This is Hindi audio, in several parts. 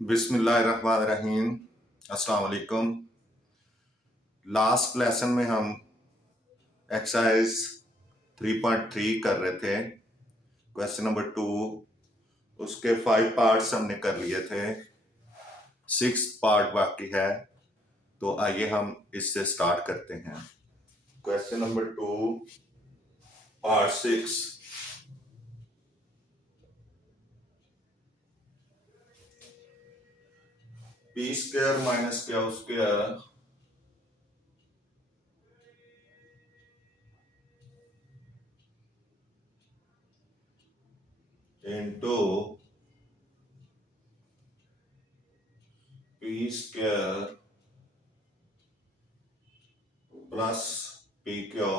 बिस्मिल्लाहिर्रहमानिर्रहीम। अस्सलाम वालेकुम। लास्ट लेसन में हम एक्सरसाइज 3.3 कर रहे थे, क्वेश्चन नंबर 2। उसके 5 पार्ट्स हमने कर लिए थे, 6 पार्ट बाकी है। तो आइए हम इससे स्टार्ट करते हैं। Question number 2 part 6। P square minus Q square into P square plus P Q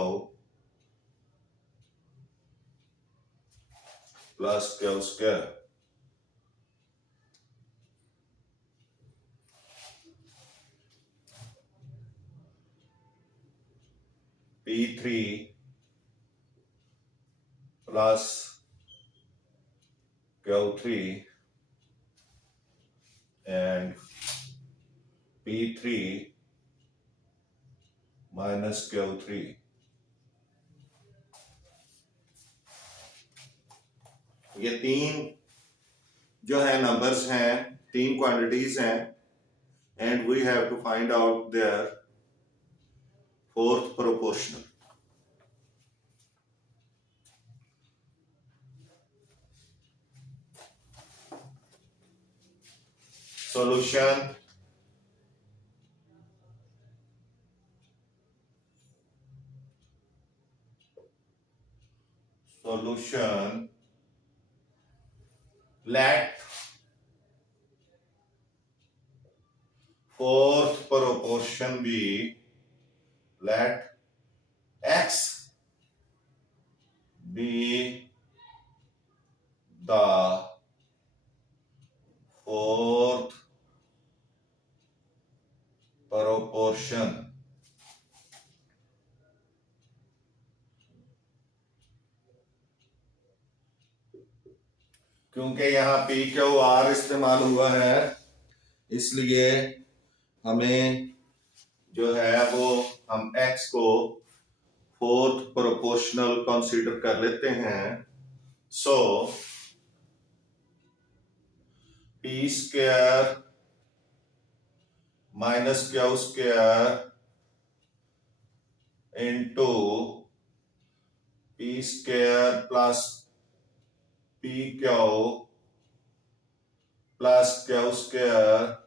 plus Q square P3 plus Q3 and P3 minus Q3। ये तीन जो है नंबर्स हैं, तीन क्वांटिटीज हैं, and we have to find out their fourth proportional. Solution solution let fourth proportion be, let x be the fourth proportion। क्योंकि यहाँ पी क्यू आर इस्तेमाल हुआ है, इसलिए हमें जो है वो हम x को फोर्थ प्रोपोर्शनल कंसीडर कर लेते हैं। So P square minus Q square into P square plus P Q plus Q square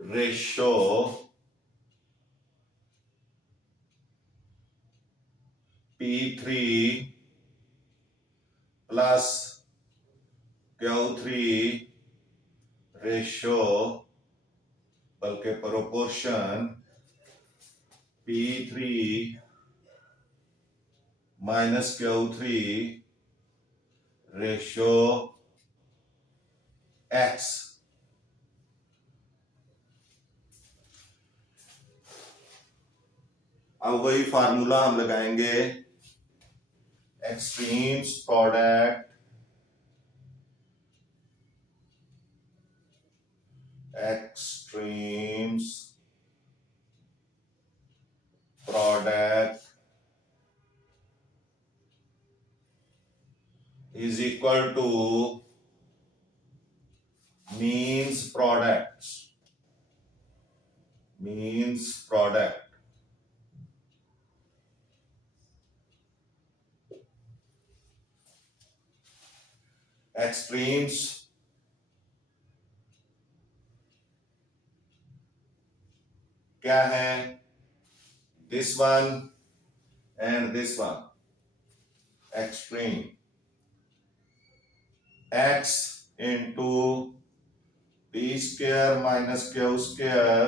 ratio P3 plus Q3 ratio, बल्कि proportion P3 minus Q3 ratio X। अब वही फार्मूला हम लगाएंगे, extremes product extremes product is equal to means products, means product। Extremes क्या है? This one and this one, extreme x into P square minus Q square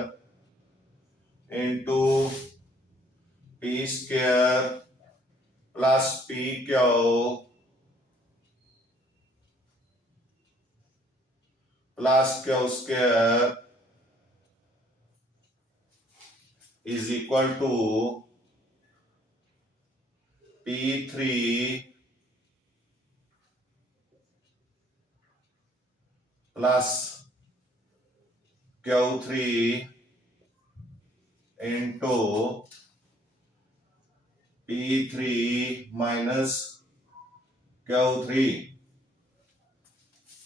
into P square plus P Q plus Q square is equal to P3 plus Q3 into P3 minus Q3,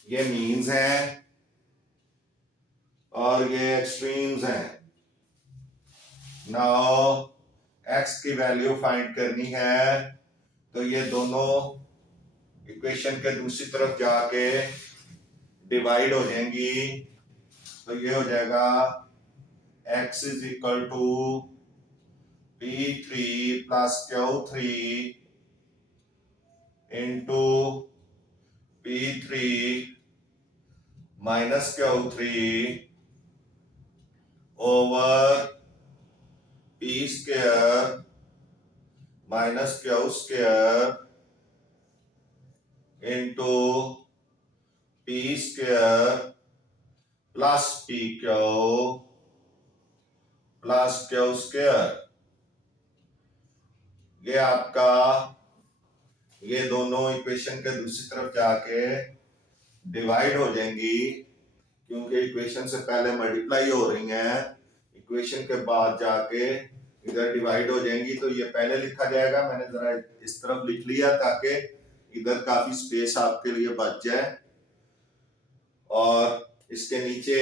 ये मीन्स हैं और ये एक्सट्रीम्स हैं। नाउ x की वैल्यू फाइंड करनी है, तो ये दोनों इक्वेशन के दूसरी तरफ जाके डिवाइड हो जाएंगी। तो ये हो जाएगा x is equal to P3 plus Q3 into P3 minus Q3 over P square minus Q square into P square plus PQ plus Q square. ये आपका ये दोनों इक्वेशन के दूसरी तरफ जाके डिवाइड हो जाएंगी, क्योंकि इक्वेशन से पहले मल्टीप्लाई हो रही हैं, इक्वेशन के बाद जाके इधर डिवाइड हो जाएंगी। तो ये पहले लिखा जाएगा, मैंने जरा इस तरफ लिख लिया ताकि इधर काफी स्पेस आपके लिए बच जाए। और इसके नीचे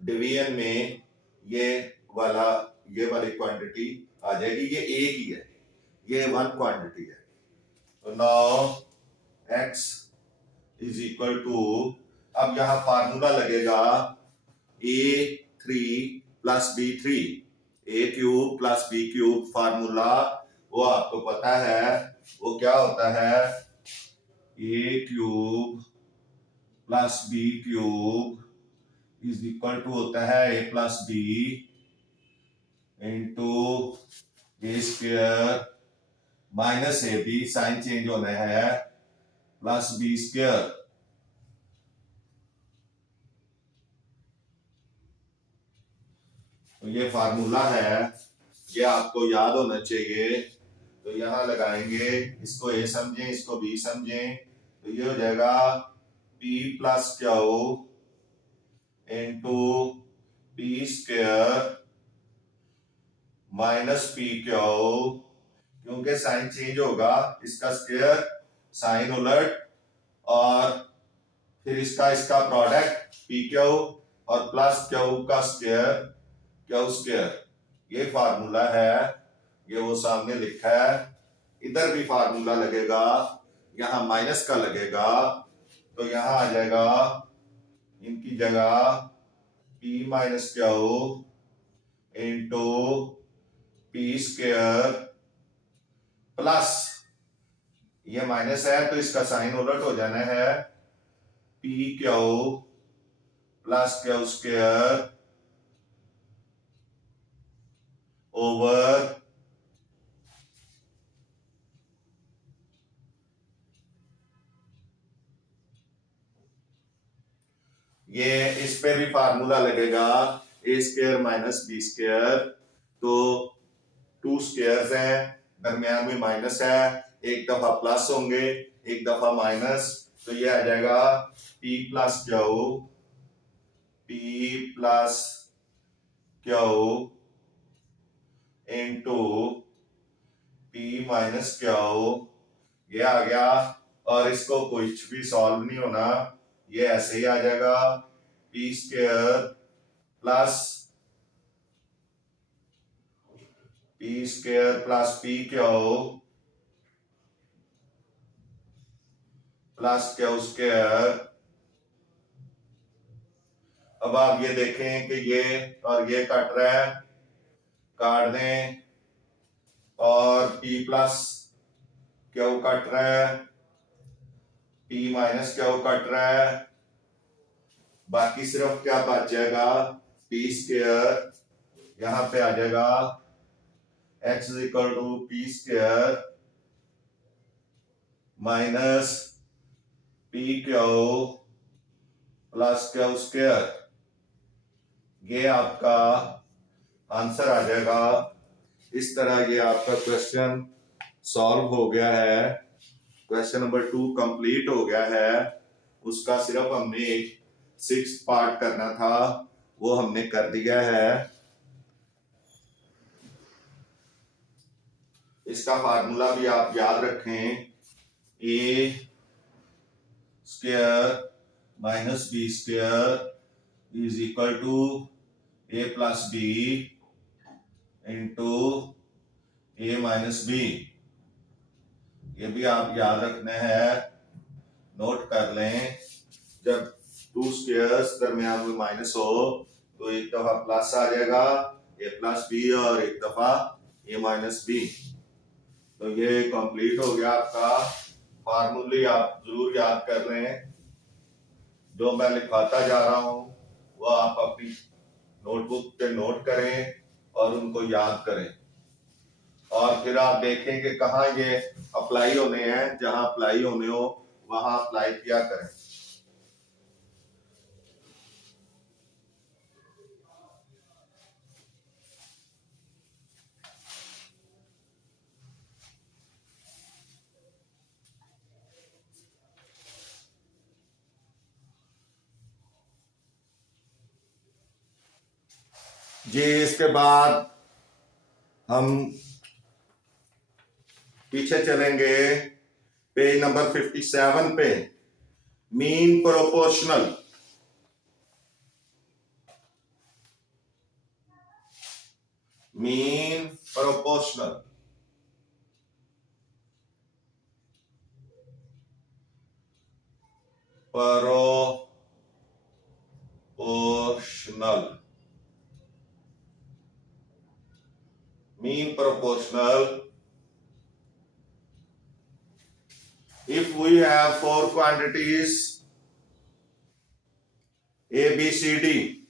डिवीजन में ये वाली क्वांटिटी आ जाएगी, ये एक ही है, ये वन क्वांटिटी है। तो now x is equal to, अब यहां फार्मूला लगेगा a3 plus b3, a cube plus b cube formula वो आपको पता है, वो क्या होता है, a cube plus b cube is equal to होता है a plus b into a square minus a b, sign change होना है, प्लस बी स्क्वायर। तो ये फार्मूला है, ये आपको याद होना चाहिए। तो यहां लगाएंगे, इसको ए समझें, इसको बी समझें, तो ये हो जाएगा p plus Q into P square minus p Q, क्योंकि साइन चेंज होगा, इसका स्क्वायर साइन उलट और फिर इसका प्रोडक्ट पी क्यू और प्लस क्यू का स्क्वायर क्यू स्क्वायर। ये फार्मूला है, ये वो सामने लिखा है। इधर भी फार्मूला लगेगा, यहां माइनस का लगेगा, तो यहां आ जाएगा इनकी जगह p minus Q into P square plus, ये माइनस है तो इसका साइन उलट हो जाना है, P Q plus Q square over ये, इस पे भी फार्मूला लगेगा ए स्क्वायर माइनस बी स्क्वायर। तो टू स्क्वायर्स हैं, दरमियान में माइनस है, एक दफा प्लस होंगे एक दफा माइनस, तो ये आ जाएगा p plus Q into p minus Q, ये आ गया। और इसको कुछ भी सॉल्व नहीं होना, ये ऐसे ही आ जाएगा, p square plus P Q plus Q square. अब आप ये देखें कि ये और ये कट रहा है, काट दें, और p प्लस क्यू कट रहा है, p माइनस क्यू कट रहा है, बाकी सिर्फ क्या बच जाएगा, p स्क्वायर, यहां पे आ जाएगा x is equal to p square minus p Q plus Q square. ये आपका आंसर आ जाएगा। इस तरह ये आपका क्वेश्चन सॉल्व हो गया है। क्वेश्चन नंबर 2 कंप्लीट हो गया है। उसका सिर्फ हमने सिक्स पार्ट करना था वो हमने कर दिया है। इसका फार्मूला भी आप याद रखें, A square minus B square is equal to A plus B into A minus B. ये भी आप याद रखना है, नोट कर लें। जब टू स्क्वायर्स दरमियान में माइनस हो तो एक दफा प्लस आ जाएगा ए प्लस बी और एक दफा ए माइनस बी। तो ये कंप्लीट हो गया आपका। फार्मूले आप जरूर याद कर लें, जो मैं लिखवाता जा रहा हूं वो आप अपनी नोटबुक पे नोट करें और उनको याद करें, और फिर आप देखें कि कहाँ ये अप्लाई होने हैं। जहां अप्लाई होने हो वहां अप्लाई किया करें। जी, इसके बाद हम पीछे चलेंगे पेज नंबर 57 पे, mean proportional. Mean proportional proportional mean proportional. If we have four quantities A, B, C, D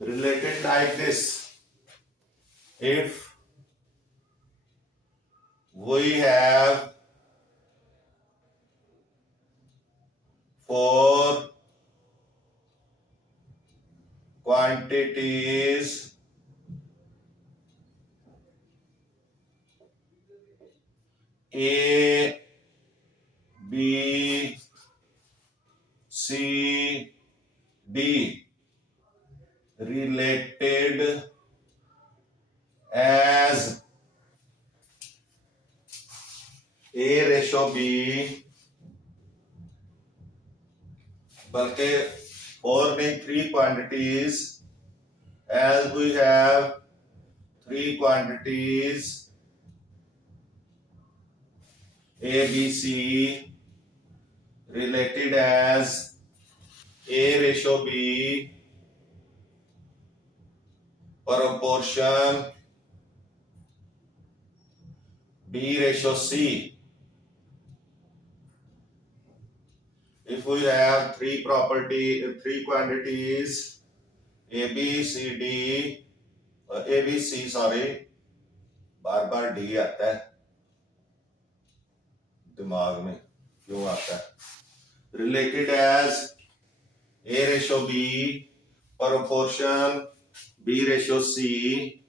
related like this, if we have four quantities A, B, C, D related as A ratio B, बल्कि और नहीं, three quantities, as we have three quantities A, B, C related as A ratio B proportion B ratio C. If we have three quantities A, B, C, D, A, B, C, sorry, bar bar D आता है दिमाग में, क्यों आता है? Related as A ratio B proportion B ratio C,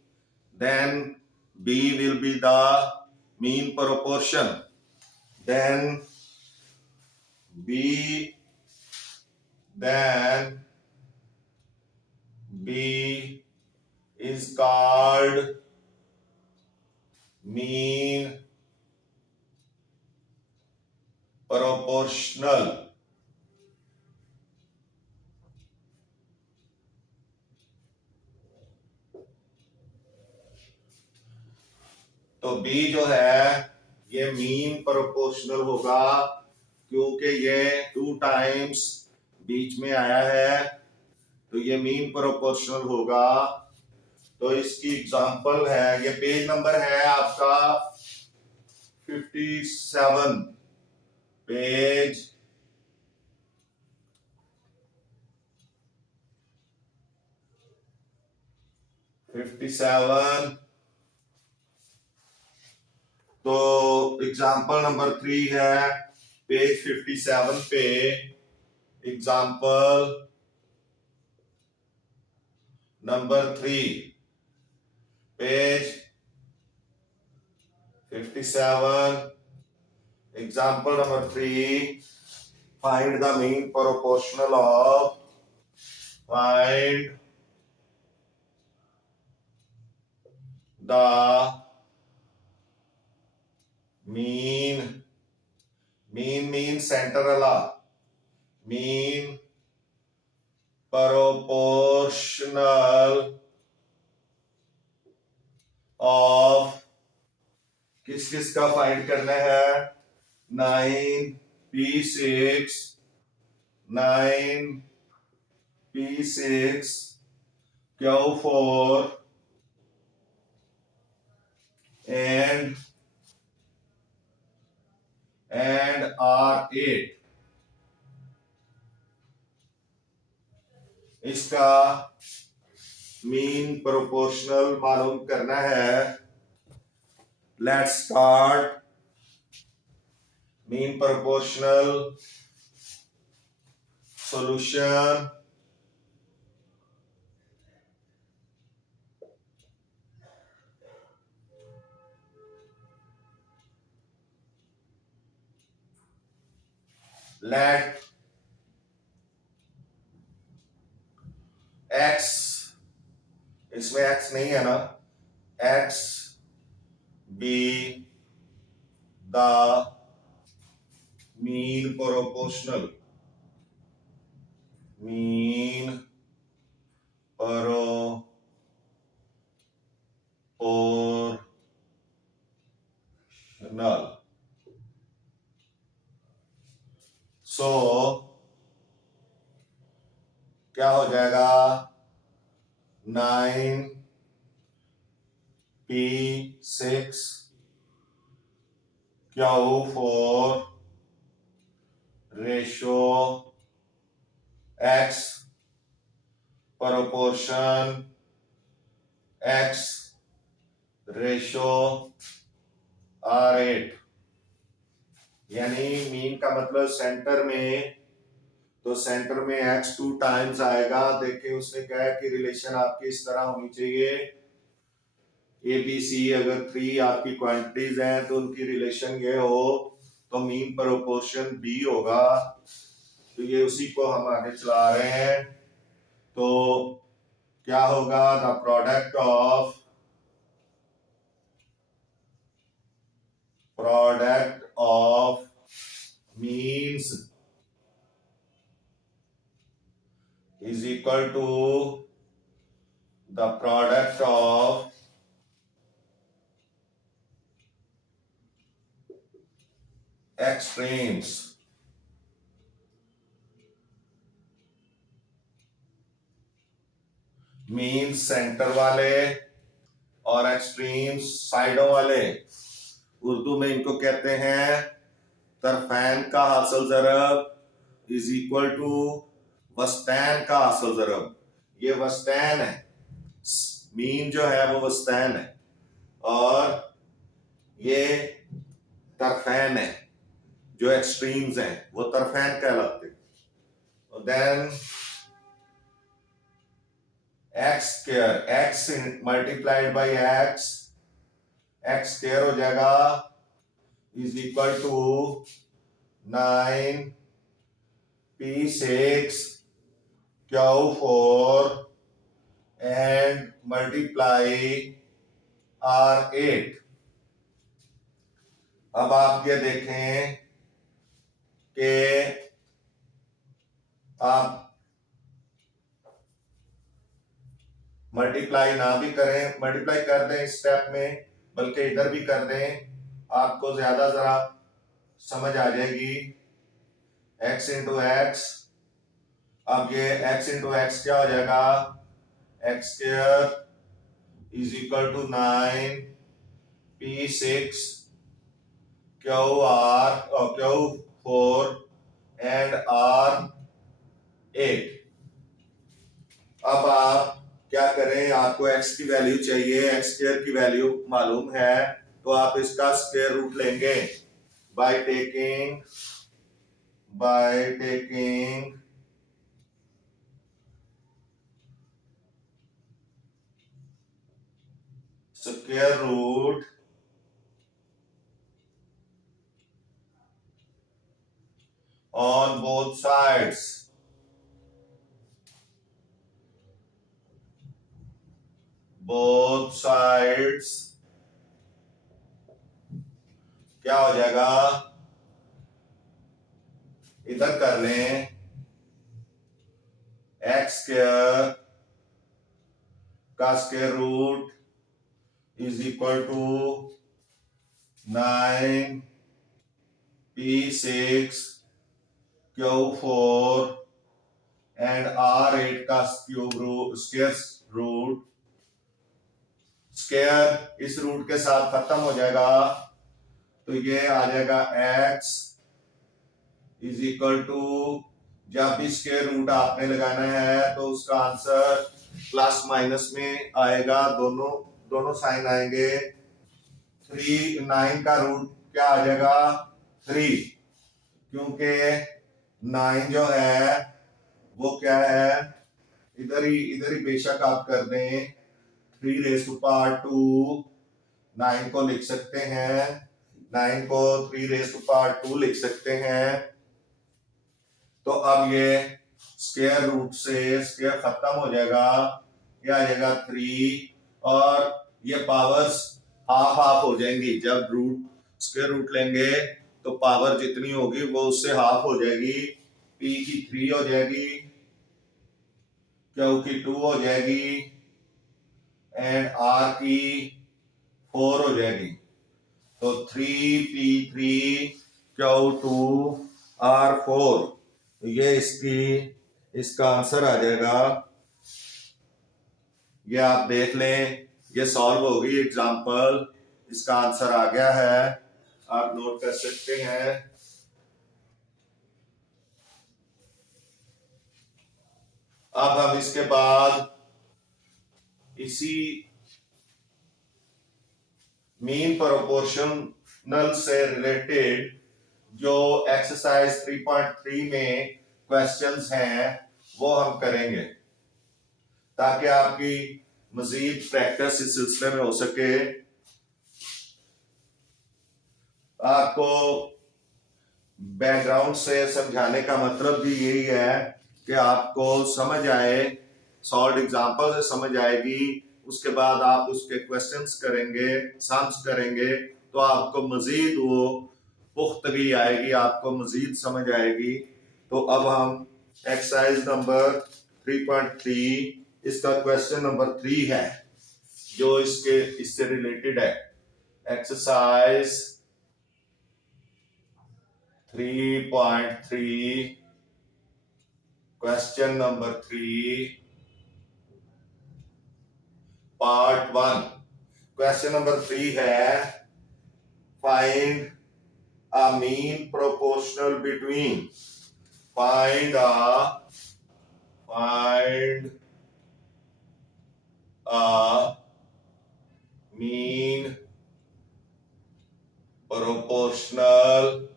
then B will be the mean proportion. Then B is called mean proportional. तो B जो है ये मीन प्रोपोर्शनल होगा, क्योंकि ये टू टाइम्स बीच में आया है, तो ये मीन प्रोपोर्शनल होगा। तो इसकी एग्जांपल है, ये पेज नंबर है आपका 57, पेज 57। तो एग्जाम्पल नंबर 3 है पेज 57 पे। Example number 3 page 57। Example number 3, find the mean proportional of find the mean mean center वाला mean proportional of किस किस का फाइंड करना है 9p6 9p6 Q4 and R8 इसका मीन प्रोपोर्शनल मालूम करना है। Let's start mean proportional solution. Let x, इसमें x नहीं है ना, x be the mean proportional सो क्या हो जाएगा 9p6 Q4 ratio x proportion x ratio R8 यानी मीन का मतलब सेंटर में, तो सेंटर में x 2 टाइम्स आएगा। देखिए उसने कहा है कि रिलेशन आपकी इस तरह होनी चाहिए ए बी सी, अगर 3 आपकी क्वांटिटीज हैं तो उनकी रिलेशन ये हो तो मीन प्रोपोर्शन बी होगा। तो ये उसी को हम आगे चला रहे हैं। तो क्या होगा the product of means is equal to the product of extremes। Mean centre वाले और एक्सट्रीम्स साइडों वाले, उर्दू में इनको कहते हैं तरफैन का हासिल ज़रब इज इक्वल टू वस्तैन का हासिल ज़रब। ये वस्तैन है, मीन जो है वो वस्तैन है और ये तरफैन है, जो एक्सट्रीम्स हैं वो तरफैन कहलाते हैं। Then x square, x multiplied by x, x square हो जाएगा is equal to 9p6 Q4 and multiply R8। अब आप ये देखें कि आप मल्टीप्लाई ना भी करें, मल्टीप्लाई कर दें इस स्टेप में, बल्कि इधर भी कर दें, आपको ज्यादा जरा समझ आ जाएगी। x इंटू एक्स, अब ये x इंटू एक्स क्या हो जाएगा x square is equal to 9p6 Q4 and R8। अब आप क्या करें, आपको x की वैल्यू चाहिए, x स्क्वायर की वैल्यू मालूम है, तो आप इसका स्क्वायर रूट लेंगे by taking square root on both sides. Both sides क्या हो जाएगा, इधर कर लें एक्स स्क्वायर का square root is equal to 9 P6 Q4 and R8 का स्क्वायर रूट, स्क्वायर इस रूट के साथ खत्म हो जाएगा, तो ये आ जाएगा x इज इक्वल टू, जब भी स्क्वायर रूट आपने लगाना है तो उसका आंसर प्लस माइनस में आएगा, दोनों दोनों साइन आएंगे। 9 का रूट क्या आ जाएगा 3, क्योंकि 9 जो है वो क्या है, इधर ही बेशक आप कर दें 3 रेज़ टू पावर 2, 9 को लिख सकते हैं, 9 को 3 रेज़ टू पावर 2 लिख सकते हैं। तो अब ये स्क्वायर रूट से स्क्वायर खत्म हो जाएगा, ये आ जाएगा 3 और ये पावर्स हाफ हाफ हो जाएंगी। जब रूट स्क्वायर रूट लेंगे तो पावर जितनी होगी वो उससे हाफ हो जाएगी, p की 3 हो जाएगी, q की 2 हो जाएगी एंड r की 4 हो जाएगी। तो 3p3 q2 r4, ये इसका आंसर आ जाएगा। ये आप देख लें, ये सॉल्व होगी एग्जांपल, इसका आंसर आ गया है, आप नोट कर सकते हैं। अब हम इसके बाद इसी मीन प्रोपोर्शनल से रिलेटेड जो एक्सरसाइज 3.3 में क्वेश्चंस हैं वो हम करेंगे, ताकि आपकी मजीद प्रैक्टिस इस सिलसिले में हो सके। आपको बैकग्राउंड से समझाने का मतलब भी यही है कि आपको समझ आए, सॉल्व एग्जांपल से समझ आएगी, उसके बाद आप उसके क्वेश्चंस करेंगे, सम्स करेंगे, तो आपको मजीद वो पुख्तगी आएगी, आपको मजीद समझ आएगी। तो अब हम एक्सरसाइज नंबर 3.3, इसका क्वेश्चन नंबर 3 है जो इससे रिलेटेड है। Exercise 3.3 question number 3 part 1। Question number 3 है, find a mean proportional between, find a mean proportional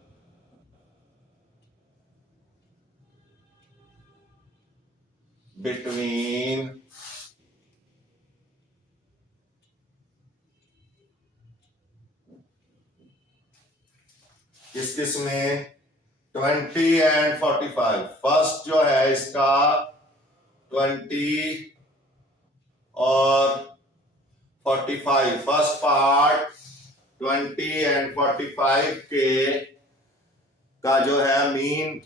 between किसमें 20 एंड 45। फर्स्ट जो है इसका 20 और 45, फर्स्ट पार्ट 20 एंड 45 के का जो है मीन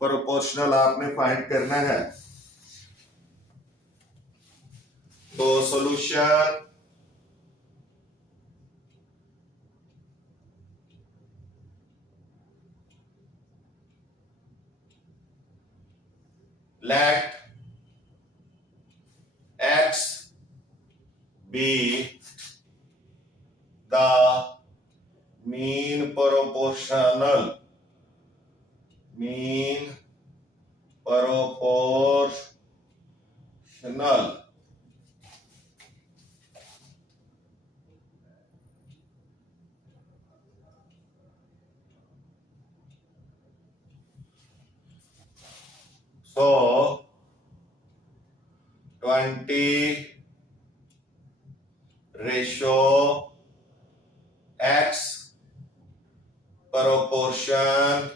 प्रोपोर्शनल आपने फाइंड करना है। तो solution, let x be the mean proportional so 20 ratio x proportion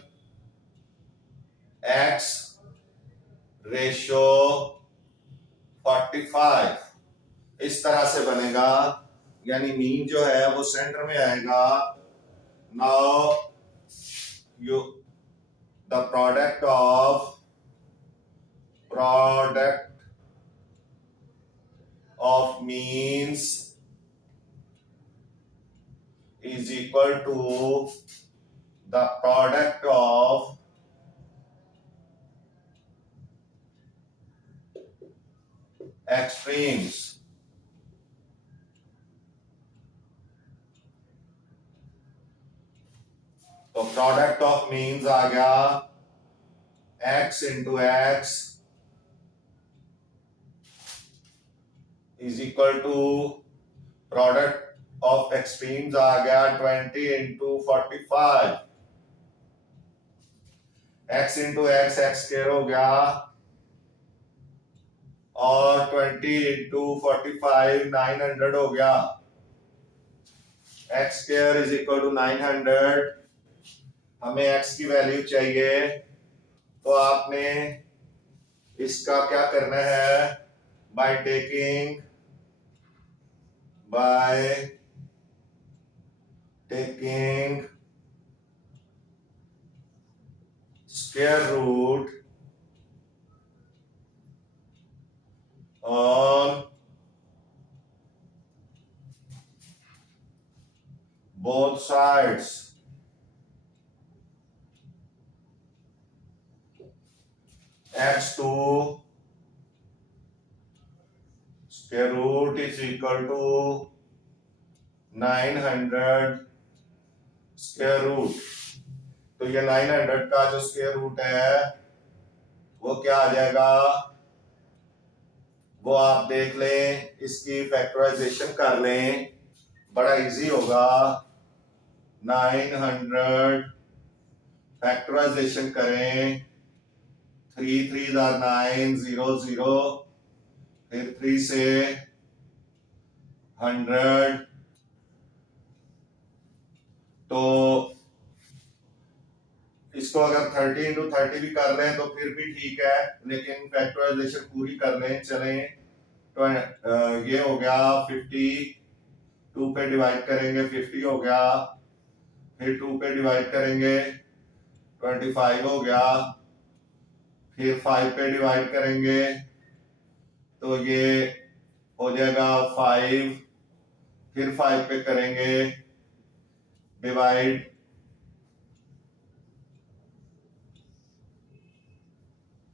x ratio 45 इस तरह से बनेगा, यानी मीन जो है वो सेंटर में आएगा। Now you the product of means is equal to the product of extremes. तो प्रोडक्ट ऑफ मीन्स आ गया x into X is equal to product of extremes आ गया 20 into 45। x into X x square हो गया और 20 इंटू 45 900 हो गया। x square is equal to 900। हमें x की वैल्यू चाहिए, तो आपने इसका क्या करना है, by taking square root on both sides, x2 square root is equal to 900 square root. तो ये 900 का जो स्क्वायर रूट है वो क्या आ जाएगा, वो आप देख लें, इसकी फैक्टराइजेशन कर लें, बड़ा इजी होगा। 900 फैक्टराइजेशन करें, 3 3 9 0 0, फिर 3 से 100, तो इसको अगर 30 इंटू 30 भी कर लें तो फिर भी ठीक है, लेकिन फैक्टराइजेशन पूरी कर लें। चलें, तो ये हो गया 50, 2 पे डिवाइड करेंगे 50 हो गया, फिर 2 पे डिवाइड करेंगे 25 हो गया, फिर 5 पे डिवाइड करेंगे तो ये हो जाएगा 5, फिर 5 पे करेंगे डिवाइड,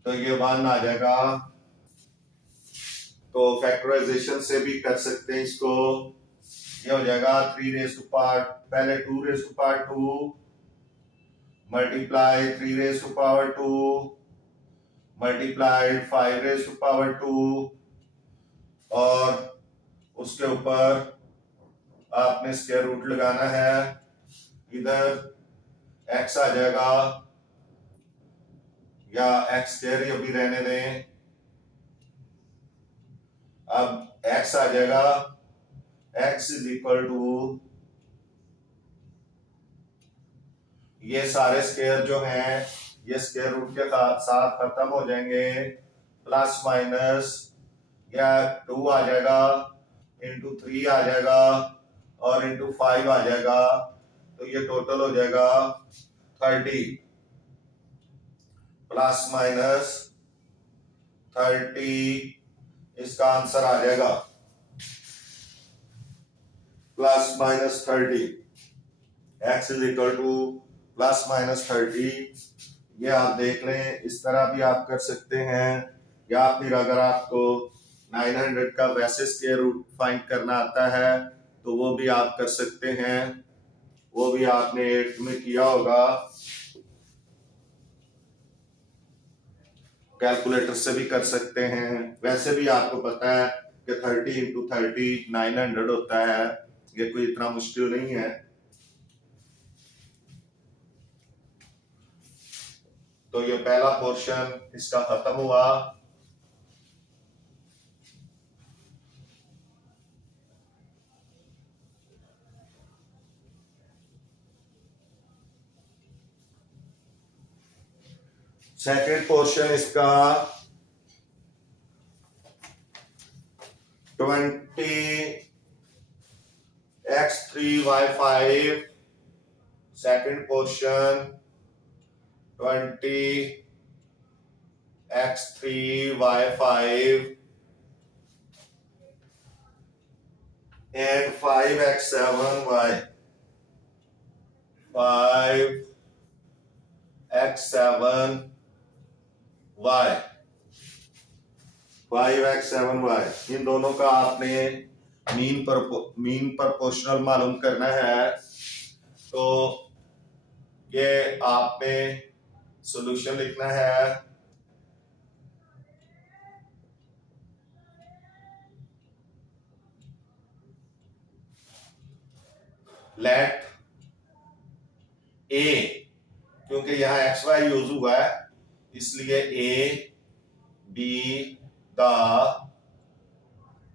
तो ये 1 आ जाएगा। तो फैक्टराइजेशन से भी कर सकते हैं इसको। ये हो जाएगा 3 रेज़ टू पावर, पहले 2 raise to power 2 multiply 3 raise to power 2 multiplied 5 raise to power 2, और उसके ऊपर आपने स्क्वायर रूट लगाना है। इधर x आ जाएगा, या x स्क्वायर ही अभी रहने दें, अब x आ जाएगा, x इज इक्वल टू, ये सारे स्क्वायर जो हैं ये स्क्वायर रूट के साथ खत्म हो जाएंगे, प्लस माइनस, या 2 आ जाएगा, इंटू 3 आ जाएगा, और इंटू 5 आ जाएगा, तो ये टोटल हो जाएगा 30, प्लस माइनस 30, इसका आंसर आ जाएगा plus minus 30। x is equal two plus minus 30। ये आप देख लें, इस तरह भी आप कर सकते हैं, या फिर अगर आपको 900 का वैसे स्क्वायर रूट फाइंड करना आता है तो वो भी आप कर सकते हैं, वो भी आपने 8th में किया होगा, कैलकुलेटर से भी कर सकते हैं। वैसे भी आपको पता है कि 30 इंटू 30 900 होता है, ये कोई इतना मुश्किल नहीं है। तो ये पहला पोर्शन इसका खत्म हुआ। सेकेंड पोर्शन इसका 20x3y5, second portion 20x3y5 and 5x7y, 5x7y, 5x7y, इन दोनों का आपने मीन प्रपोर्शनल मालूम करना है। तो ये आपने सॉल्यूशन लिखना है। लेट ए, क्योंकि यहां एक्स वाई यूज हुआ है इसलिए ए बी द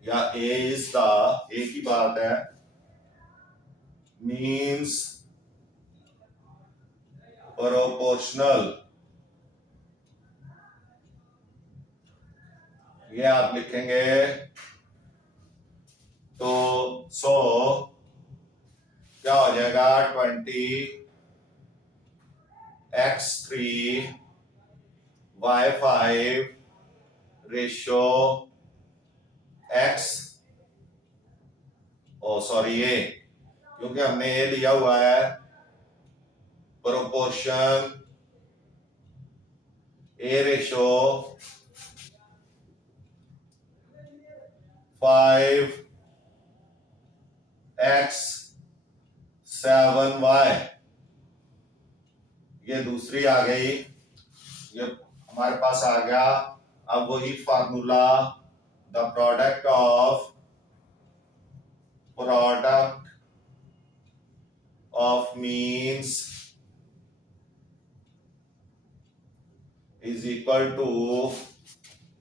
या ए इज द, ए की बात है, मीन्स प्रोपोर्शनल, ये आप लिखेंगे। तो सो क्या हो जाएगा 20x3y5 रेशो x, ओ सॉरी ए, क्योंकि हमने ये लिया हुआ है प्रोपोर्शन ए रेशो 5x7y, ये दूसरी आ गई, ये हमारे पास आ गया। अब वही formula, the product of means is equal to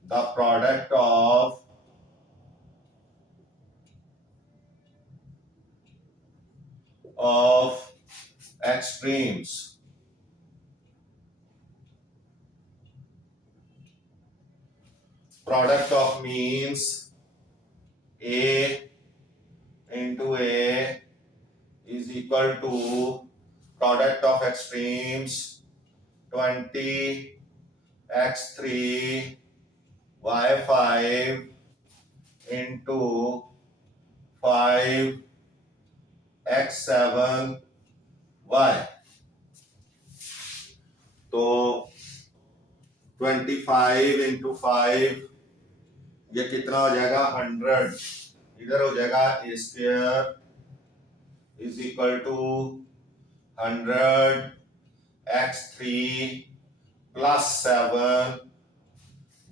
the product of extremes. Product of means A into A is equal to product of extremes 20x3y5 into 5x7y। तो 25 into 5 ये कितना हो जाएगा 100, इधर हो जाएगा a square is equal to 100x3 plus 7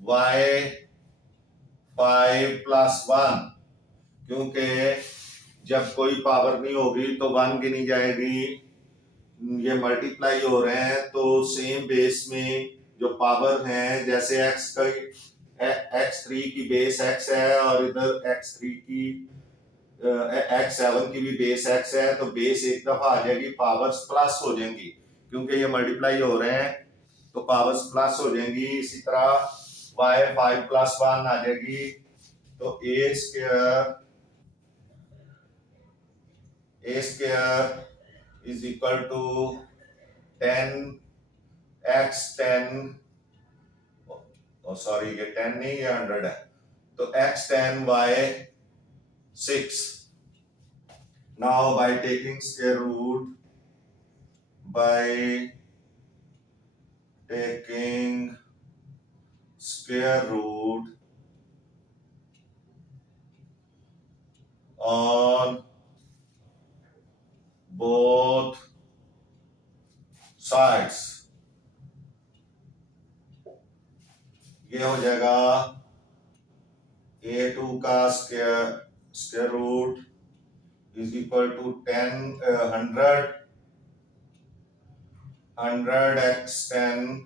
y5 plus 1, क्योंकि जब कोई पावर नहीं होगी तो 1 गिनी जाएगी, ये मल्टीप्लाई हो रहे हैं तो सेम बेस में जो पावर है, जैसे x3 की बेस x है और इधर x3 की x7 की भी बेस x है, तो बेस एक दफा आ जाएगी, पावर्स प्लस हो जाएंगी, क्योंकि ये मल्टीप्लाई हो रहे हैं तो पावर्स प्लस हो जाएंगी। इसी तरह y5 प्लस 1 आ जाएगी, तो a square is equal to 10x10, sorry ये 10 नहीं, ये 100 है, तो x10y6। Now by taking square root, by taking square root on both sides, ये हो जाएगा a2 का square root is equal to 100x10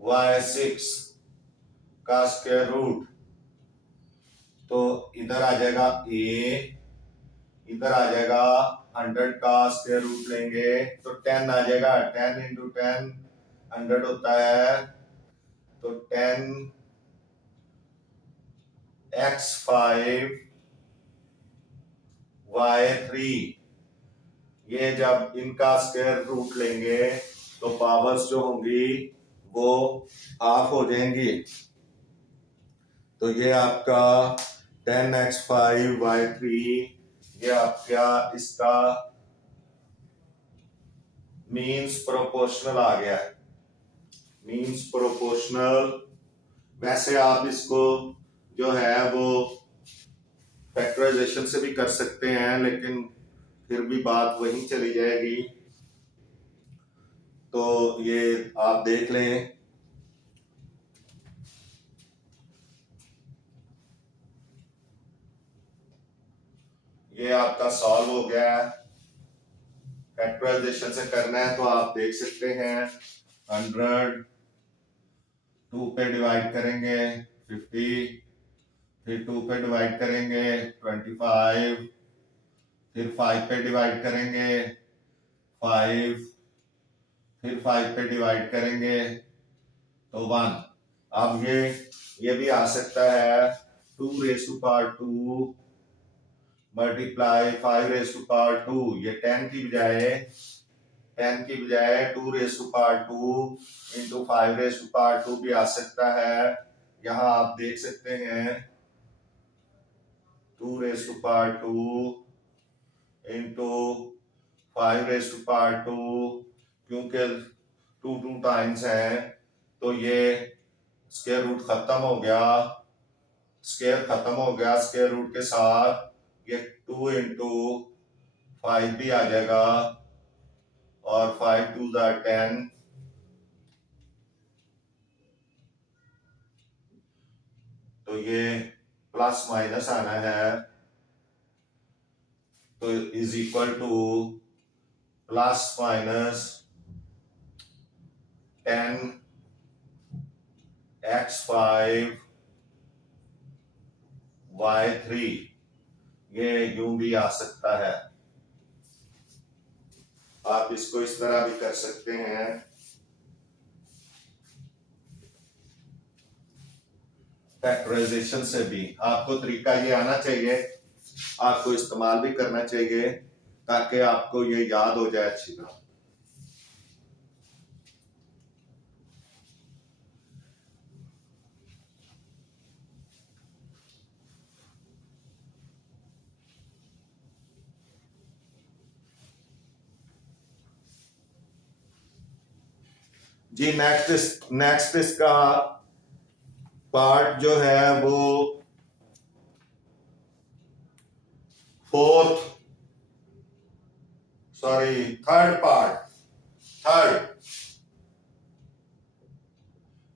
y6 का स्क्वायर रूट, तो इधर आ जाएगा a, इधर आ जाएगा 100 का स्क्वायर रूट लेंगे तो 10 आ जाएगा, 10 into 10 100 होता है, तो 10x5 y3, ये जब इनका स्क्वायर रूट लेंगे तो पावर्स जो होंगी वो हाफ हो जाएंगी। तो ये आपका 10x5y3 ये आपका इसका मीन्स प्रोपोर्शनल आ गया है। मीन्स प्रोपोर्शनल, वैसे आप इसको जो है वो फैक्टराइजेशन से भी कर सकते हैं, लेकिन फिर भी बात वहीं चली जाएगी। तो ये आप देख लें, ये आपका सॉल्व हो गया है। फैक्टराइजेशन से करना है तो आप देख सकते हैं 100 2 पे डिवाइड करेंगे 50, फिर 2 पे डिवाइड करेंगे 25, फिर 5 पे डिवाइड करेंगे 5, फिर 5 पे डिवाइड करेंगे तो 1। अब ये भी आ सकता है 2 raise to power 2 multiply 5 raise to power 2, ये 10 की बजाय 2 raise to power 2 into 5 raise to power 2 भी आ सकता है। यहाँ आप देख सकते हैं 2 raise to power 2 into 5 raise to power 2, क्योंकि 2 टाइम्स है तो ये स्क्वायर रूट खत्म हो गया, स्क्वायर रूट के साथ ये 2 इंटू 5 भी आ जाएगा और 5 2 10, तो ये प्लस माइनस आना है, तो is equal two plus minus 10x5 y3, ये यूं भी आ सकता है। आप इसको इस तरह भी कर सकते हैं। फैक्टराइजेशन से भी आपको तरीका ये आना चाहिए, आपको इस्तेमाल भी करना चाहिए ताकि आपको ये याद हो जाए अच्छी तरह। जी नेक्स्ट इसका पार्ट जो है वो थर्ड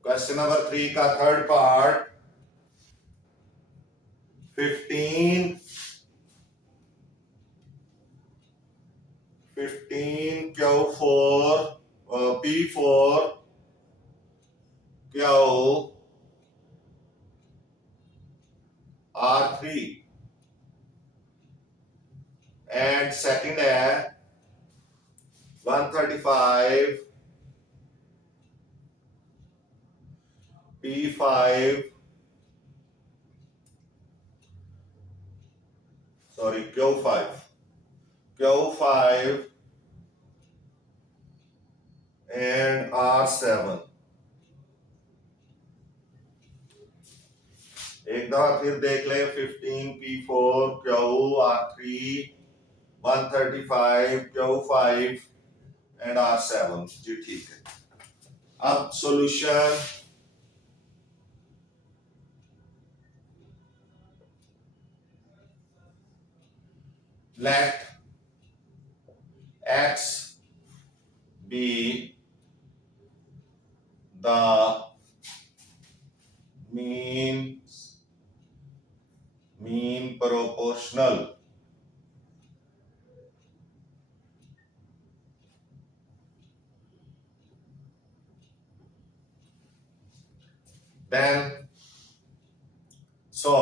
क्वेश्चन नंबर 3 का third part 15 Q4 P4 Q R3 and second है 135 P5 Q5 and R7। एक दफा फिर देख ले 15 P4 Q R3 135 Q5 and R7। जी ठीक है। अब solution let x be the mean proportional then so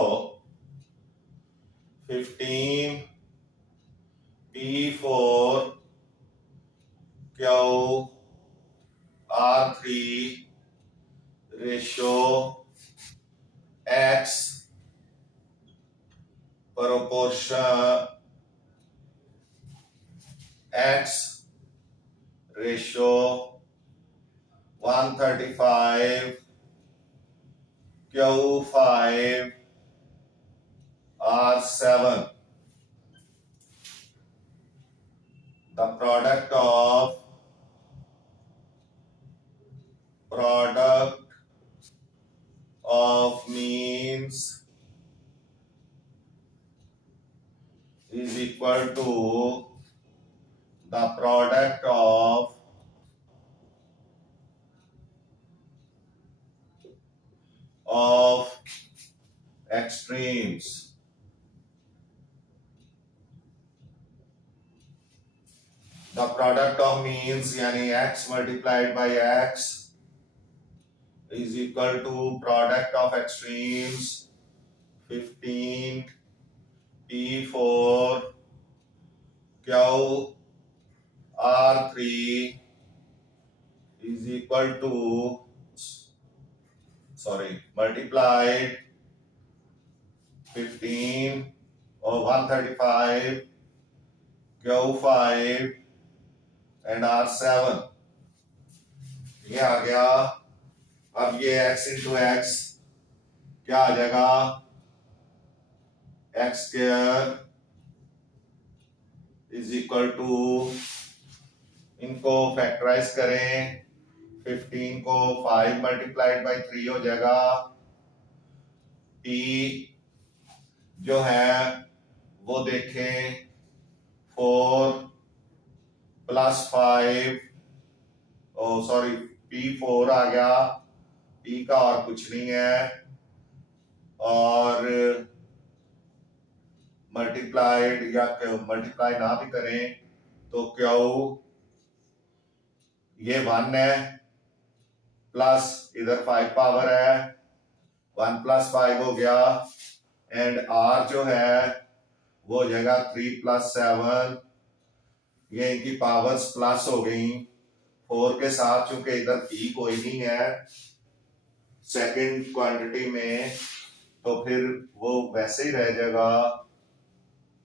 15 P4 Q R3 ratio x proportion x ratio 135 Q5 R7. The product of means is equal to the product of extremes. The product of means यानी x multiplied by x is equal to product of extremes 15 P4 Q R3 is equal to multiplied 15 or 135 Q5 and R7 ये आ गया। अब ये x इंटू एक्स क्या आ जाएगा, x square is equal to, इनको फैक्टराइज करें, 15 को 5 मल्टीप्लाइड बाई 3 हो जाएगा, p जो है वो देखें 4 प्लस 5 P4 आ गया, P का और कुछ नहीं है, और मल्टीप्लाइड या मल्टीप्लाई ना भी करें तो क्यू ये 1 है, प्लस इधर 5 पावर है, 1 प्लस 5 हो गया, एंड R जो है वो हो जाएगा 3 प्लस 7, ये इनकी पावर्स प्लस हो गई 4 के साथ, चूंकि इधर P कोई नहीं है सेकंड क्वांटिटी में, तो फिर वो वैसे ही रह जाएगा,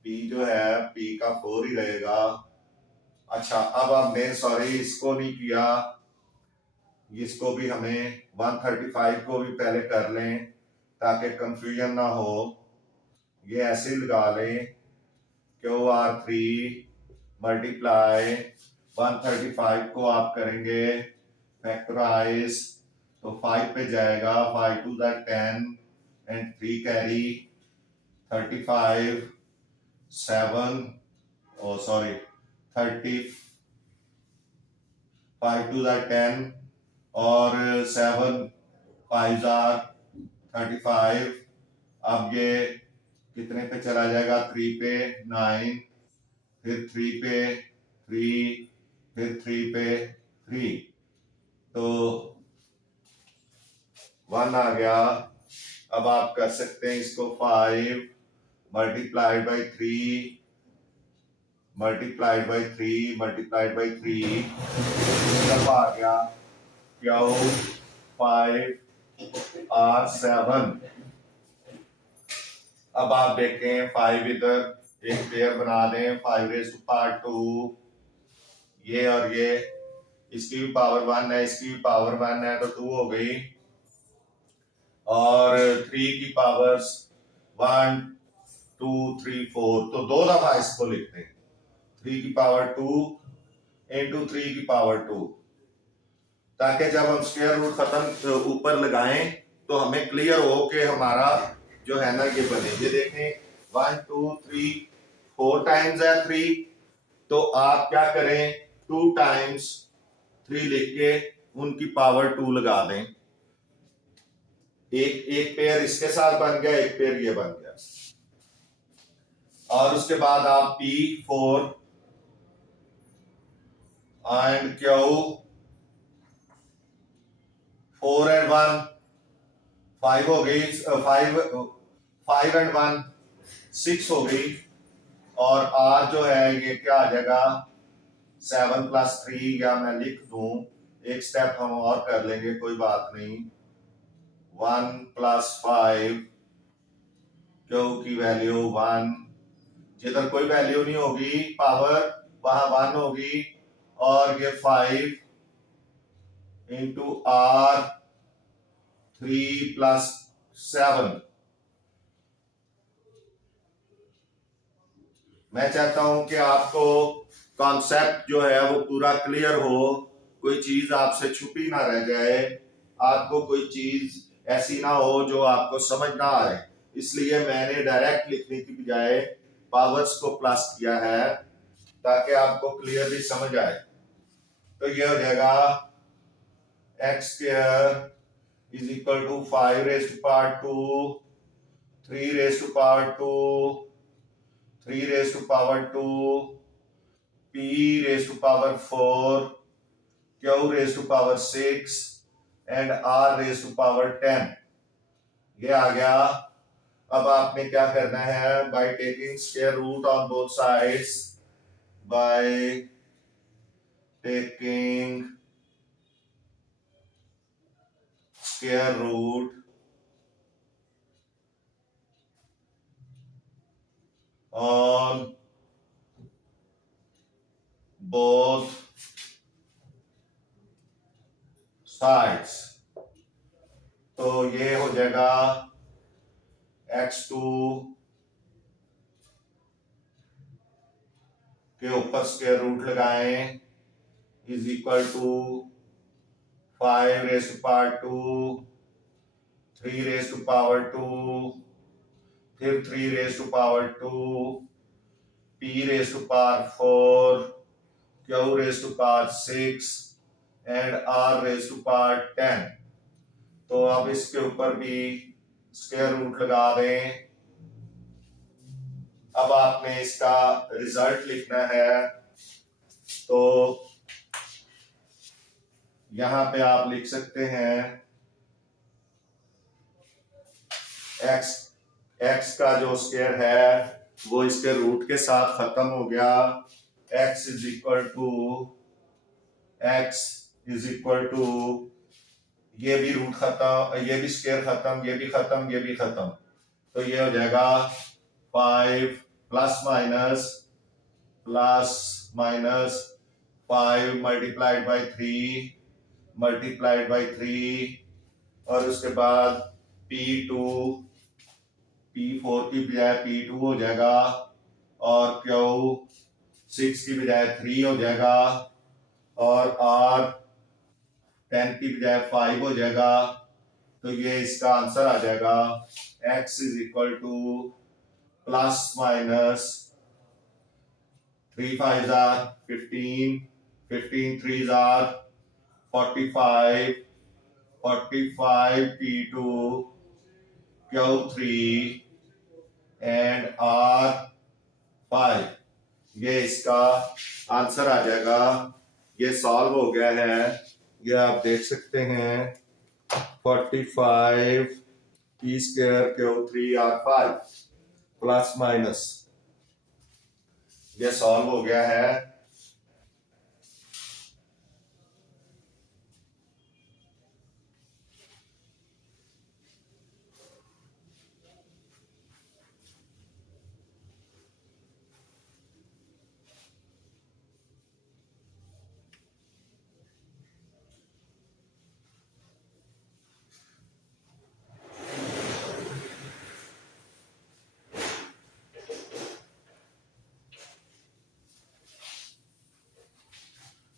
P जो है P का 4 ही रहेगा। अच्छा, अब हमने इसको नहीं किया, इसको भी हमें 135 को भी पहले कर लें ताकि कंफ्यूजन ना हो। ये ऐसे लगा लें, QR3 मल्टीप्लाई 135 को आप करेंगे फैक्टराइज तो 5 पे जाएगा, 5 to the 10 and 3 carry 35 7 30 5 to the 10 और 7 5 आर 35। अब ये कितने पे चला जाएगा, 3 पे 9, फिर 3 पे 3, फिर 3 पे 3, तो 1 आ गया। अब आप कर सकते हैं इसको 5 multiplied by 3 multiplied by 3 multiplied by 3, तब आ गया Q5 R7। अब आप देखें 5 इधर एक पेयर बना दें, 5 रेज़ टू पावर 2, ये और ये, इसकी भी पावर 1 है, इसकी भी पावर 1 है, तो 2 हो गई, और 3 की पावर्स 1 2 3 4, तो 2 दफा इसको लिखते हैं, 3 की पावर 2 इंटू 3 की पावर 2, ताकि जब हम स्क्वायर रूट खत्म ऊपर लगाएं तो हमें क्लियर हो कि हमारा जो है ना ये बने। ये देखें 1 2 3 4 टाइम्स है 3, तो आप क्या करें 2 टाइम्स 3 लिख के उनकी पावर 2 लगा दें, एक पेयर इसके साथ बन गया, एक पेयर ये बन गया, और उसके बाद आप P4 एंड Q 4 एंड 1 5 हो गई, 5 एंड 1 6 हो गई, और R जो है ये क्या आ जाएगा 7 प्लस 3, या मैं लिख दूं, एक स्टेप हम और कर लेंगे, कोई बात नहीं, 1 प्लस 5, क्यू की वैल्यू 1, जिधर कोई वैल्यू नहीं होगी पावर वहां 1 होगी, और ये 5 इंटू आर 3 प्लस 7। मैं चाहता हूं कि आपको कॉन्सेप्ट जो है वो पूरा क्लियर हो, कोई चीज आपसे छुपी ना रह जाए, आपको कोई चीज ऐसी ना हो जो आपको समझ ना आए। इसलिए मैंने डायरेक्ट लिखने की बजाय पावर्स को प्लस किया है ताकि आपको क्लियरली समझ आए। तो ये हो जाएगा x square is equal to 5 raise to power 2, 3 raise to power 2, 3 raise to power 2, p raise to power 4, q raise to power 6 and r raise to power 10। ये आ गया। अब आपने क्या करना है, by taking square root on both sides, by taking square root on both sides, तो ये हो जाएगा x2 के ऊपर स्क्वायर रूट लगाएं is equal to 5 raise to power 2, 3 raise to power 2, फिर 3 raise to power 2, p raise to power 4, q raise to power 6 and r raise to power 10। तो अब इसके ऊपर भी स्क्वायर रूट लगा दें। अब आपने इसका रिजल्ट लिखना है, तो यहां पे आप लिख सकते हैं x का जो स्क्वायर है वो इसके रूट के साथ खत्म हो गया। x इज इक्वल टू ये भी रूट खत्म, ये भी स्क्वायर खत्म, ये भी खत्म, ये भी खत्म। तो ये हो जाएगा 5 plus minus 5 multiplied by 3 multiplied by 3, और उसके बाद P2 P4 की बजाय P2 हो जाएगा, और Q6 की बजाय 3 हो जाएगा, और R 10 की बजाय 5 हो जाएगा। तो ये इसका आंसर आ जाएगा x is equal two plus minus 3 5 are 15, 15 3s are 45, 45 P2 Q3 and R5। ये इसका आंसर आ जाएगा। ये सॉल्व हो गया है, ये आप देख सकते हैं 45 P square Q3 R5 plus minus, ये सॉल्व हो गया है।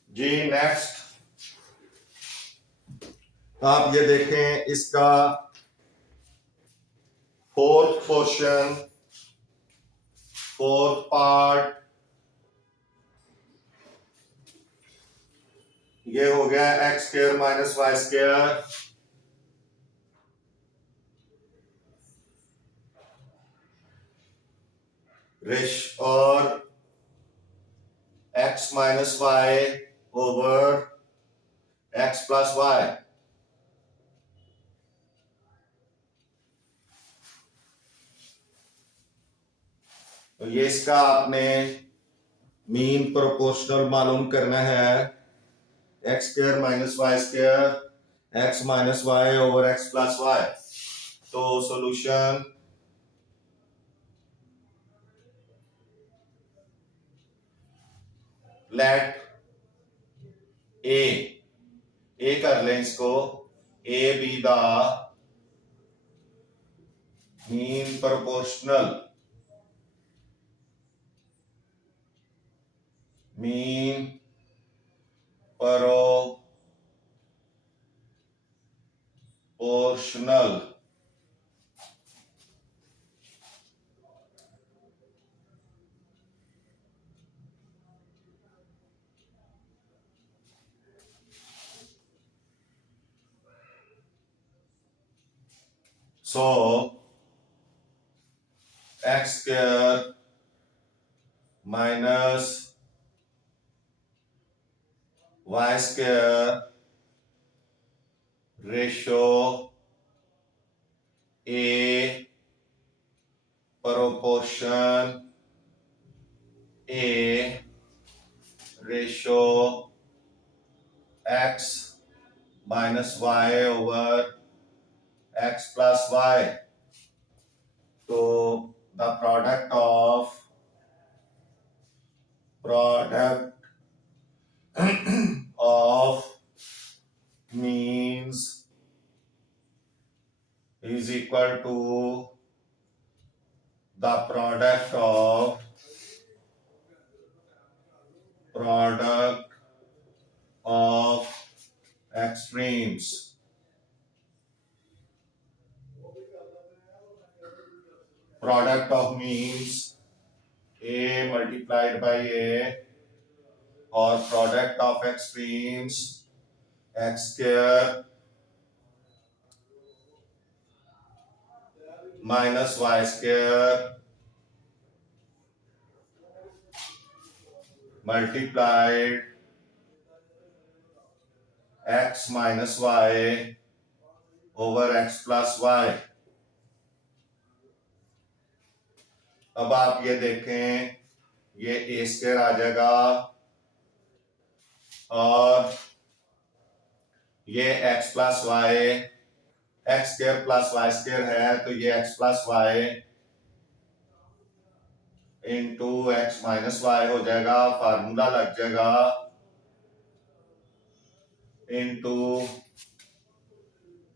जी नेक्स्ट आप ये देखें, इसका फोर्थ पार्ट ये हो गया X square minus Y square, और X minus Y over x plus Y. तो ये इसका आपने मीन प्रोपोर्शनल मालूम करना है, X square minus Y square x minus Y over x plus Y. तो सॉल्यूशन लेट ए कर लें इसको, A B the mean proportional mean proportional so X square minus Y square ratio A proportion A ratio X minus Y over x plus Y. तो the product of means is equal to the product of extremes. Product of means a multiplied by a or product of extremes x square minus y square multiplied x minus y over x plus y। अब आप ये देखें, ये ए स्क्वायर आ जाएगा और ये x plus y, x square plus y square है तो ये x plus y into x minus y हो जाएगा। फार्मूला लग जाएगा into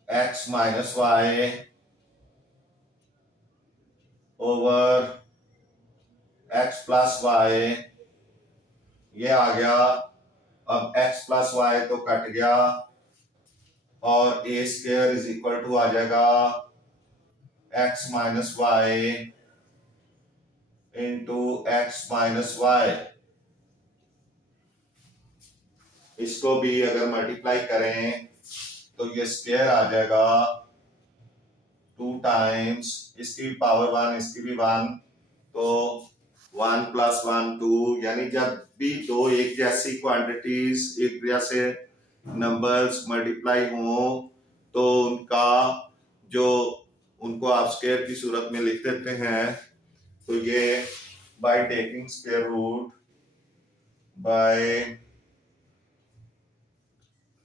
x minus Y over x plus y, ये आ गया। अब x प्लस वाई तो कट गया और a square is equal to आ जाएगा x minus y into x minus y. इसको भी अगर मल्टीप्लाई करें तो ये स्क्वायर आ जाएगा 2 टाइम्स, इसकी भी पावर 1 इसकी भी 1, तो 1 प्लस 1 2। यानी जब भी दो एक जैसी क्वांटिटीज एक जैसे नंबर्स मल्टीप्लाई हो तो उनको आप स्क्वायर की सूरत में लिख देते हैं। तो ये by taking square root, by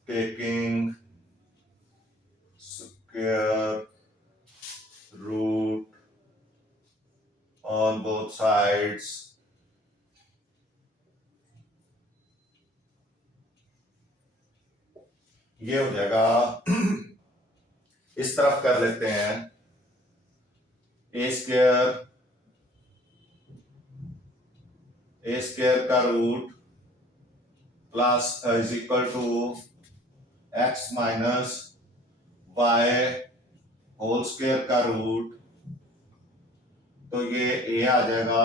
taking square root on both sides ये हो जाएगा। इस तरफ कर लेते हैं, ए स्क्वायर का root plus is equal to x minus y whole square का रूट, तो ये ए आ जाएगा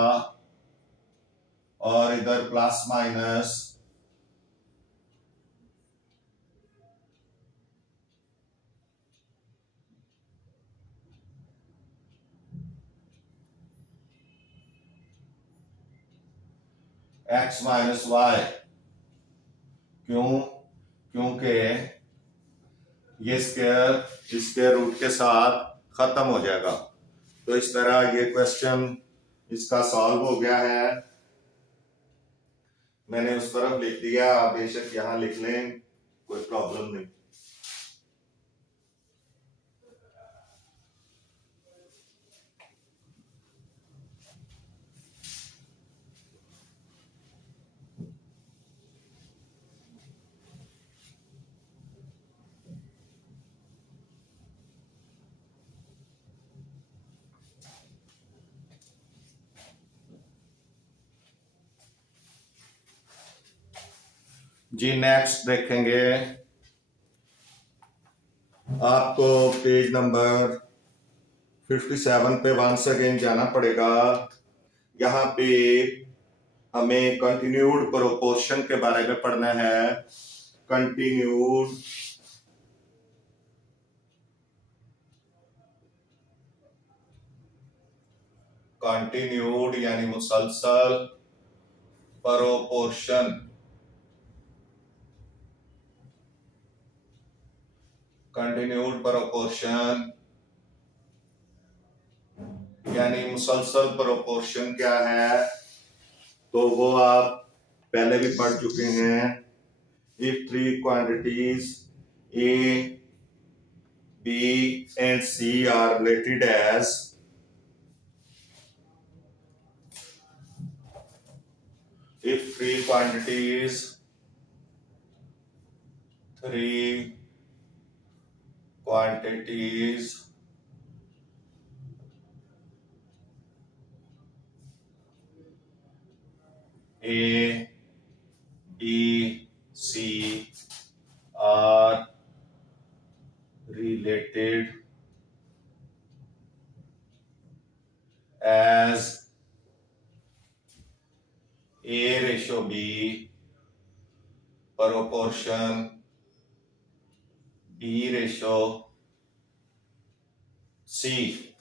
और इधर plus minus x minus y. क्योंकि ये स्क्वायर स्क्वायर रूट के साथ खत्म हो जाएगा। तो इस तरह ये क्वेश्चन इसका सॉल्व हो गया है। मैंने उस तरफ लिख दिया, आप बेशक यहाँ लिख लें, कोई प्रॉब्लम नहीं। जी नेक्स्ट देखेंगे, आपको पेज नंबर 57 पे वंस अगेन जाना पड़ेगा। यहाँ पे हमें कंटिन्यूड प्रोपोर्शन के बारे में पढ़ना है। कंटिन्यूड कंटिन्यूड यानी मुसलसल प्रोपोर्शन, कंटिन्यूड प्रोपोर्शन यानी मुसलसल प्रोपोर्शन क्या है, तो वो आप पहले भी पढ़ चुके हैं। If three quantities a b and c are related as, if three quantities A, B, C are related as A ratio B proportion B ratio C.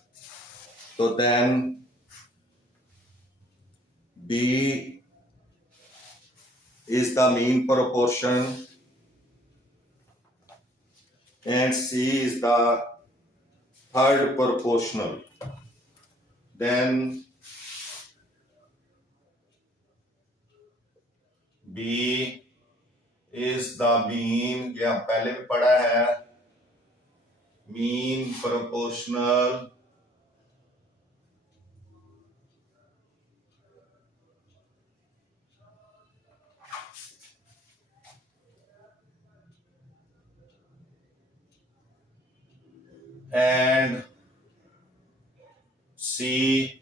So then B is the mean proportion and C is the third proportional. Then B is the mean, ये हम पहले भी पढ़ा है, mean proportional and C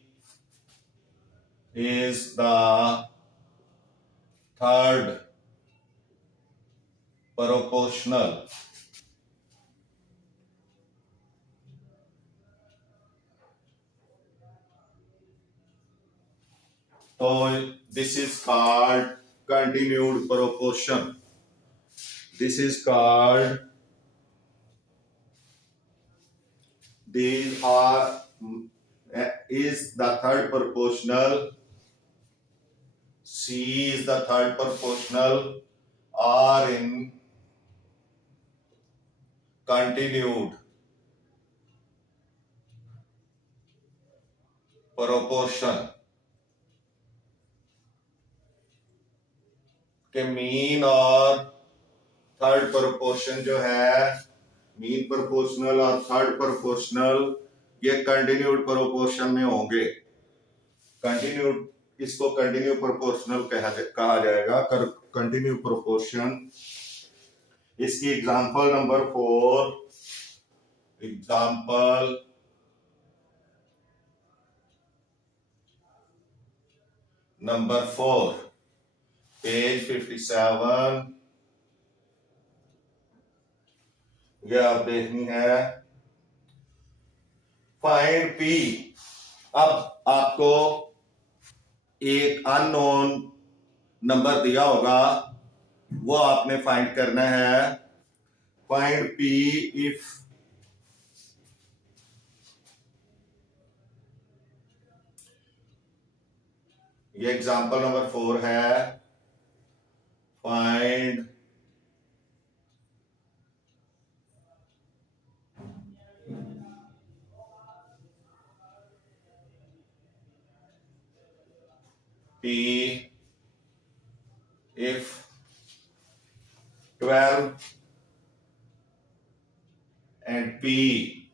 is the third proportional. So this is called continued proportion. This is called, these are is the third proportional, C is the third proportional, are in continued proportion के मीन और थर्ड प्रोपोर्शन जो है, मीन प्रोपोर्शनल और थर्ड प्रोपोर्शनल, ये कंटिन्यूड प्रोपोर्शन में होंगे। कंटिन्यूड, इसको कंटिन्यू प्रोपोर्शनल कहा जाएगा, कंटिन्यू प्रोपोर्शन। इसकी example number 4, example number 4, page 57, ये आप देखनी है। Find P. अब आपको एक अननोन नंबर दिया होगा, वो आपने फाइंड करना है। फाइंड पी इफ ये एग्जांपल नंबर 4 है। Find P if 12 and P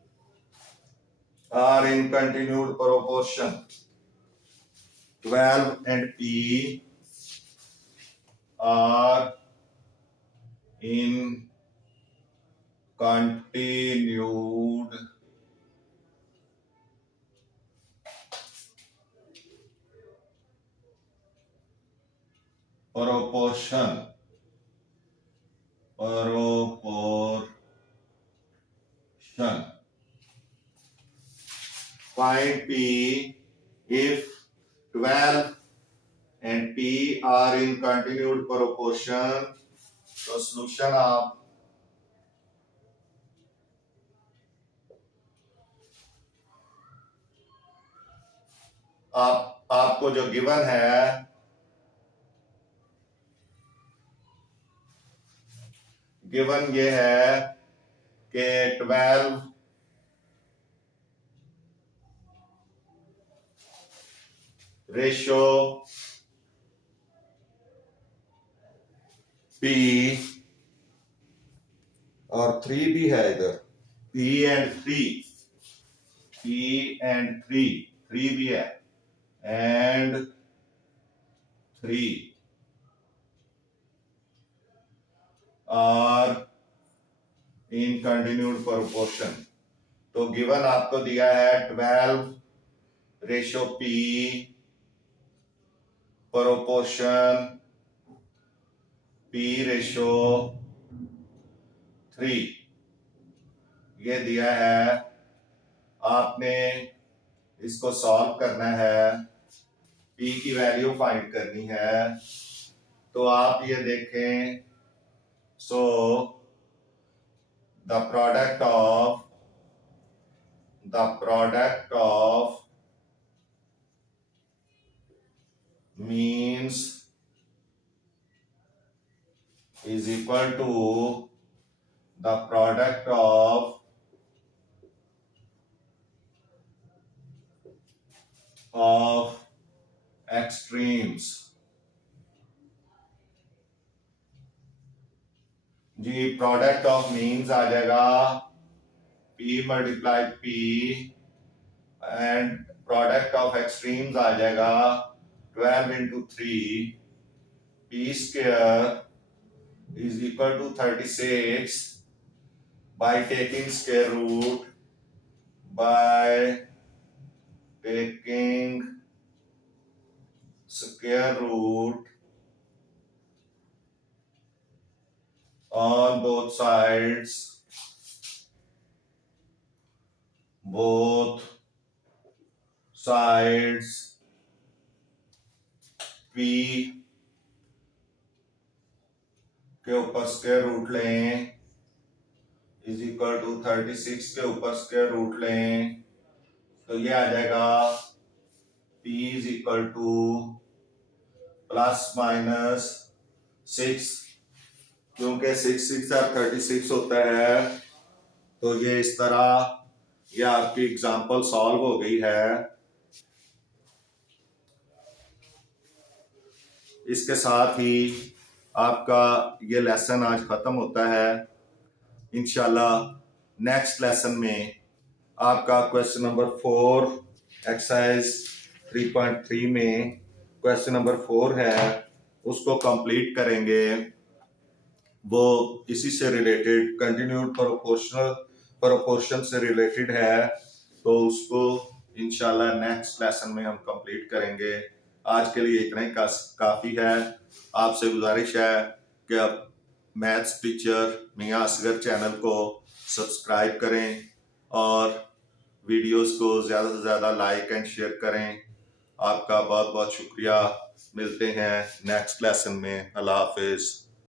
are in continued proportion. 12 and P are in continued proportion. proportion. Find P if 12 and P are in continued proportion. तो solution आपको जो गिवन है, गिवन ये है कि 12 रेशो P और 3 भी है इधर, P and 3 भी है, and 3 are in continued proportion. तो गिवन आपको दिया है 12 ratio P proportion P ratio 3 ये दिया है। आपने इसको सॉल्व करना है, P की वैल्यू फाइंड करनी है। तो आप ये देखें, so the product of means is equal to the product of extremes। जी प्रोडक्ट ऑफ मीन्स आ जाएगा P multiply P and product of extremes आ जाएगा 12 into 3 P square is equal to 36 by taking square root on both sides, P के ऊपर स्क्वायर रूट लें इज इक्वल टू 36 के ऊपर स्क्वायर रूट लें, तो ये आ जाएगा P is equal two plus minus 6, क्योंकि 6 और 36 होता है। तो ये इस तरह ये आपकी एग्जांपल सॉल्व हो गई है। इसके साथ ही आपका ये लेसन आज खत्म होता है। इंशाल्लाह नेक्स्ट लेसन में आपका क्वेश्चन नंबर 4 एक्सरसाइज 3.3 में क्वेश्चन नंबर 4 है, उसको कंप्लीट करेंगे। वो इसी से रिलेटेड कंटिन्यूड प्रोपोर्शन से रिलेटेड है, तो उसको इंशाल्लाह नेक्स्ट लेसन में हम कंप्लीट करेंगे। आज के लिए इतना ही काफ़ी है। आपसे गुजारिश है कि आप मैथ्स टीचर मियां असगर चैनल को सब्सक्राइब करें और वीडियोस को ज़्यादा से ज़्यादा लाइक एंड शेयर करें। आपका बहुत बहुत शुक्रिया। मिलते हैं नेक्स्ट लेसन में। अल्लाह हाफिज़।